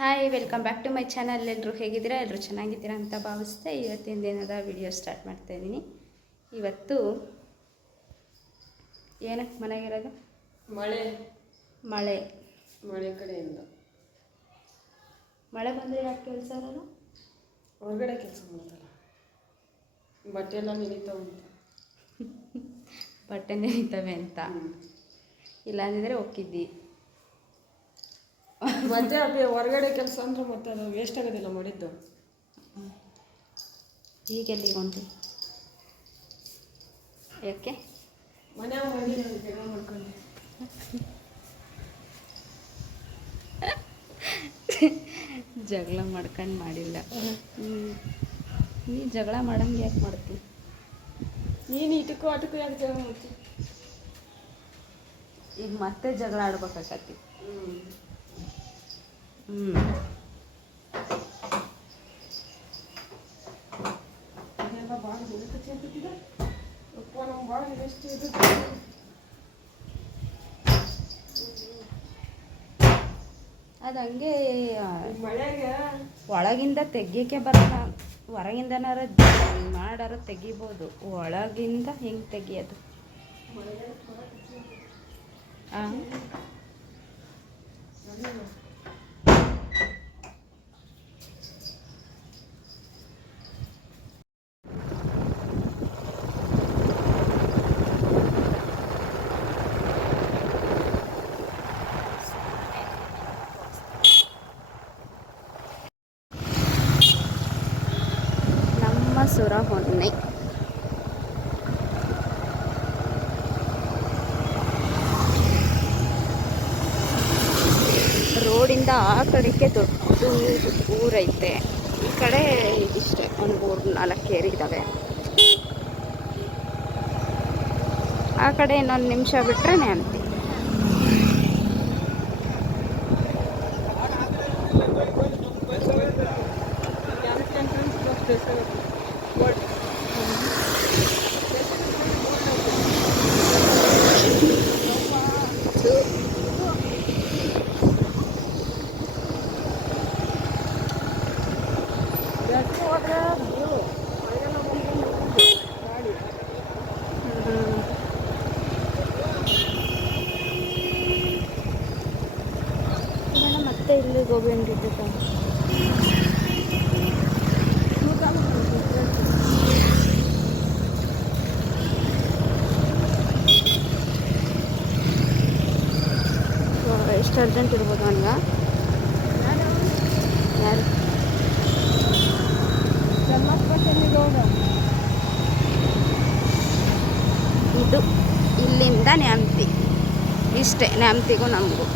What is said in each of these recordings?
Hi welcome back to my channel. ಎಲ್ಲರೂ ಹೇಗಿದ್ದೀರಾ? ಎಲ್ಲರೂ ಚೆನ್ನಾಗಿದ್ದೀರಾ ಅಂತ ಭಾವಿಸ್ತೆ ಇವತ್ತಿನ ದಿನದ ವಿಡಿಯೋ ಸ್ಟಾರ್ಟ್ ಮಾಡ್ತಾಯಿದ್ದೀನಿ. ಇವತ್ತು ಏನಕ್ಕೆ ಮನೆಗಿರೋದು? ಮಳೆ ಮಳೆ ಮಳೆ ಕಡೆಯಿಂದ ಮಳೆ ಬಂದರೆ ಯಾಕೆ ಕೆಲಸ ಇರೋದು? ಹೊರಗಡೆ ಕೆಲಸ ಮಾಡ್ತಾರೆ, ಬಟ್ಟೆ ಎಲ್ಲ ನೆನೀತಾವೆ ಅಂತ. ಬಟ್ಟೆ ನೆನೀತವೆ ಅಂತ ಇಲ್ಲಾಂದಿದ್ರೆ ಹೋಗಿದ್ದಿ. ಮತ್ತೆ ಅದೇ ಹೊರಗಡೆ ಕೆಲಸ ಅಂದ್ರೆ ಮತ್ತೆ ಅದು ವೇಸ್ಟ್ ಆಗೋದಿಲ್ಲ ಮಾಡಿದ್ದು. ಈಗೆಲ್ಲಿಗೆ ಹೊಂಟಿ? ಯಾಕೆ ಮನೆ ಮಾಡಿ ಜಗಳ ಮಾಡ್ಕೊಂಡು ಜಗಳ ಮಾಡ್ಕೊಂಡು ಮಾಡಿಲ್ಲ. ನೀ ಜಗಳ ಮಾಡಂಗೆ ಯಾಕೆ ಮಾಡ್ತೀನಿ? ನೀನು ಇಟಕ್ಕೂ ಆಟಕ್ಕೂ ಯಾಕೆ ಜಗಳ ಮಾಡ್ತೀನಿ? ಈಗ ಮತ್ತೆ ಜಗಳ ಆಡ್ಬೇಕಾಕತಿ. ಅದೆಲ್ಲ ಭಾಳ ನೆನಕಚ್ಚಿ ಆಗ್ತಿದೆ. ಅಪ್ಪ ನಮ್ಮ ಭಾಳ ಎಷ್ಟು ಇದು ಅದು ಹಂಗೆ ಮಳೆಗೆ ಒಳಗಿಂದ ತೆಗಿಯೋಕ್ಕೆ ಬರಲ್ಲ. ಹೊರಗಿಂದನಾರ ಮಾಡಾರ ತೆಗಿಬೋದು, ಒಳಗಿಂದ ಹೆಂಗೆ ತೆಗಿಯೋದು? ಹಾಂ, ನಮ್ಮ ಸುರ ಹೊನ್ನೆ ರೋಡಿಂದ ಆ ಕಡೆಗೆ ದೊಡ್ಡ ಊರೈತೆ. ಈ ಕಡೆ ಇಷ್ಟೇ ಒಂದು 3-4 ಏರಿದ್ದಾವೆ. ಆ ಕಡೆ ಇನ್ನೊಂದು ನಿಮಿಷ ಬಿಟ್ಟರೆ ನ್ಯಾಮತಿ. ಮತ್ತೆ ಇಲ್ಲಿ ಗೋಬಿ ಅಂಗಡಿ ಇದ್ದಕ್ಕೆ ಎಷ್ಟು ಅರ್ಜೆಂಟ್ ಇರ್ಬೋದು ನನಗೆ? ಯಾರು? ಇದು ಇಲ್ಲಿಂದ ನ್ಯಾಮತಿ, ಇಷ್ಟೇ ನ್ಯಾಮತಿಗೂ ನಮಗೂ.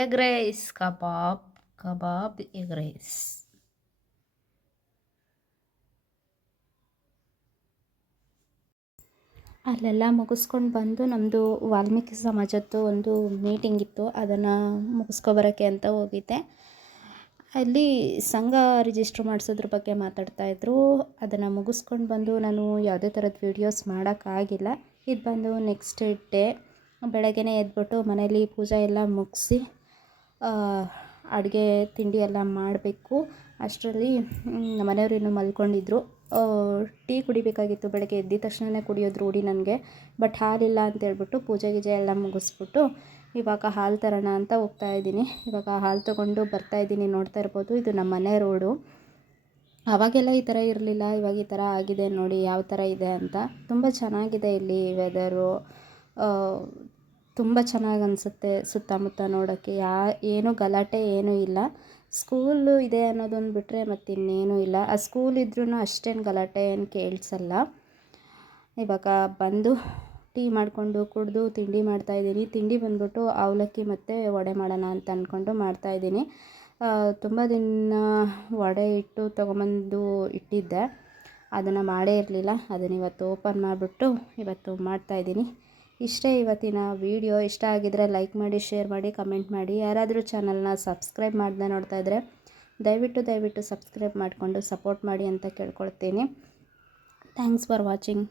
ಎಗ್ ರೈಸ್, ಕಬಾಬ್ ಎಗ್ ರೈಸ್. ಅಲ್ಲೆಲ್ಲ ಮುಗಿಸ್ಕೊಂಡು ಬಂದು ನಮ್ಮದು ವಾಲ್ಮೀಕಿ ಸಮಾಜದ್ದು ಒಂದು ಮೀಟಿಂಗ್ ಇತ್ತು, ಅದನ್ನು ಮುಗಿಸ್ಕೊಬರೋಕ್ಕೆ ಅಂತ ಹೋಗಿದ್ದೆ. ಅಲ್ಲಿ ಸಂಘ ರಿಜಿಸ್ಟ್ರ್ ಮಾಡಿಸೋದ್ರ ಬಗ್ಗೆ ಮಾತಾಡ್ತಾಯಿದ್ರು. ಅದನ್ನು ಮುಗಿಸ್ಕೊಂಡು ಬಂದು ನಾನು ಯಾವುದೇ ಥರದ ವೀಡಿಯೋಸ್ ಮಾಡೋಕ್ಕಾಗಿಲ್ಲ. ಇದು ಬಂದು ನೆಕ್ಸ್ಟ್ ಡೇ ಬೆಳಗ್ಗೆನೇ ಎದ್ಬಿಟ್ಟು ಮನೇಲಿ ಪೂಜೆ ಎಲ್ಲ ಮುಗಿಸಿ ಅಡುಗೆ ತಿಂಡಿ ಎಲ್ಲ ಮಾಡಬೇಕು. ಅಷ್ಟರಲ್ಲಿ ಮನೆಯವರು ಇನ್ನೂ ಮಲ್ಕೊಂಡಿದ್ರು. ಟೀ ಕುಡಿಬೇಕಾಗಿತ್ತು. ಬೆಳಗ್ಗೆ ಎದ್ದಿದ ತಕ್ಷಣವೇ ಕುಡಿಯೋದು ರೂಢಿ ನನಗೆ. ಬಟ್ ಹಾಲಿಲ್ಲ ಅಂತೇಳ್ಬಿಟ್ಟು ಪೂಜೆ ಗೀಜೆ ಎಲ್ಲ ಮುಗಿಸ್ಬಿಟ್ಟು ಇವಾಗ ಹಾಲು ತರೋಣ ಅಂತ ಹೋಗ್ತಾಯಿದ್ದೀನಿ. ಇವಾಗ ಹಾಲು ತೊಗೊಂಡು ಬರ್ತಾಯಿದ್ದೀನಿ. ನೋಡ್ತಾ ಇರ್ಬೋದು, ಇದು ನಮ್ಮ ಮನೆ ರೋಡು. ಆವಾಗೆಲ್ಲ ಈ ಥರ ಇರಲಿಲ್ಲ, ಇವಾಗ ಈ ಥರ ಆಗಿದೆ. ನೋಡಿ ಯಾವ ಥರ ಇದೆ ಅಂತ. ತುಂಬ ಚೆನ್ನಾಗಿದೆ ಇಲ್ಲಿ ವೆದರು. ತುಂಬ ಚೆನ್ನಾಗಿ ಅನಿಸುತ್ತೆ ಸುತ್ತಮುತ್ತ ನೋಡೋಕ್ಕೆ. ಏನೂ ಗಲಾಟೆ ಏನೂ ಇಲ್ಲ. ಸ್ಕೂಲು ಇದೆ ಅನ್ನೋದೊಂದು ಬಿಟ್ಟರೆ ಮತ್ತಿನ್ನೇನೂ ಇಲ್ಲ. ಆ ಸ್ಕೂಲ್ ಇದ್ರೂ ಅಷ್ಟೇನು ಗಲಾಟೆ ಏನು ಕೇಳಿಸಲ್ಲ. ಇವಾಗ ಬಂದು ಟೀ ಮಾಡಿಕೊಂಡು ಕುಡಿದು ತಿಂಡಿ ಮಾಡ್ತಾಯಿದ್ದೀನಿ. ತಿಂಡಿ ಬಂದ್ಬಿಟ್ಟು ಅವಲಕ್ಕಿ ಮತ್ತು ವಡೆ ಮಾಡೋಣ ಅಂತ ಅಂದ್ಕೊಂಡು ಮಾಡ್ತಾಯಿದ್ದೀನಿ. ತುಂಬ ದಿನ ವಡೆ ಹಿಟ್ಟು ತೊಗೊಂಬಂದು ಇಟ್ಟಿದ್ದೆ, ಅದನ್ನು ಮಾಡೇ ಇರಲಿಲ್ಲ. ಅದನ್ನು ಇವತ್ತು ಓಪನ್ ಮಾಡಿಬಿಟ್ಟು ಇವತ್ತು ಮಾಡ್ತಾಯಿದ್ದೀನಿ. ಇಷ್ಟೇ ಇವತ್ತಿನ ವೀಡಿಯೋ. ಇಷ್ಟ ಆಗಿದರೆ ಲೈಕ್ ಮಾಡಿ, ಶೇರ್ ಮಾಡಿ, ಕಮೆಂಟ್ ಮಾಡಿ. ಯಾರಾದರೂ ಚಾನಲ್ನ ಸಬ್ಸ್ಕ್ರೈಬ್ ಮಾಡದೆ ನೋಡ್ತಾ ಇದ್ದರೆ ದಯವಿಟ್ಟು ಸಬ್ಸ್ಕ್ರೈಬ್ ಮಾಡಿಕೊಂಡು ಸಪೋರ್ಟ್ ಮಾಡಿ ಅಂತ ಕೇಳ್ಕೊಳ್ತೀನಿ. Thanks for watching.